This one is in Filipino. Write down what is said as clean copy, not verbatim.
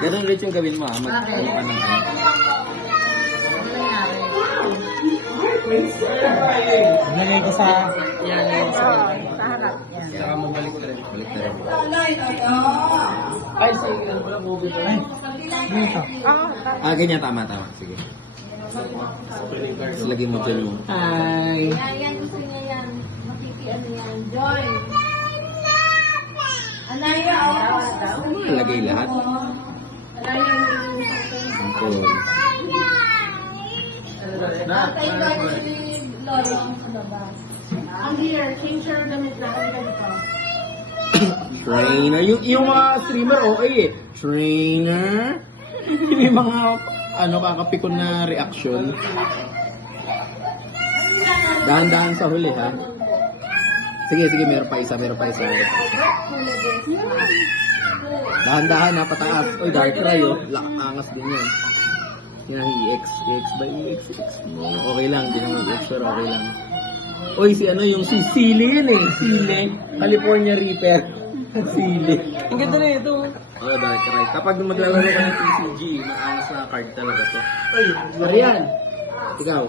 Ganun ulit yung gawin mo ha. Mag-ano ka ng ano. Nilagay ko sa... Sa harap. Yan. Saka mabalik na rin. Balik na rin. Ay, sige. Ay, dito. Ganyan. Tama. Sige. Lagay mo dyan mo. Ay. Yan, gusto niya yan. Makikiano yan. Joy. Anaya, Lagay lahat. Anaya, Angkol. ang dealer, change your damit na. Ang ganito. Trainer. Yung mga streamer, okay eh. Trainer. Yung mga, kakapikon na reaction. Dahan-dahan sa huli, ha? Sige, meron pa isa. Dahan-dahan, ha, pataas. Uy, dark cry, oh. Angas din yun. Yan, EX ba EX mo? Okay lang, di naman extra, okay lang. Uy, yung Sili yun eh. Sili. California Reaper. Sili. Ang ganda na ito. Oh, dark cry. Kapag maglalaro ka ng TCG, maangas na card talaga to. Ay, Arian, ikaw.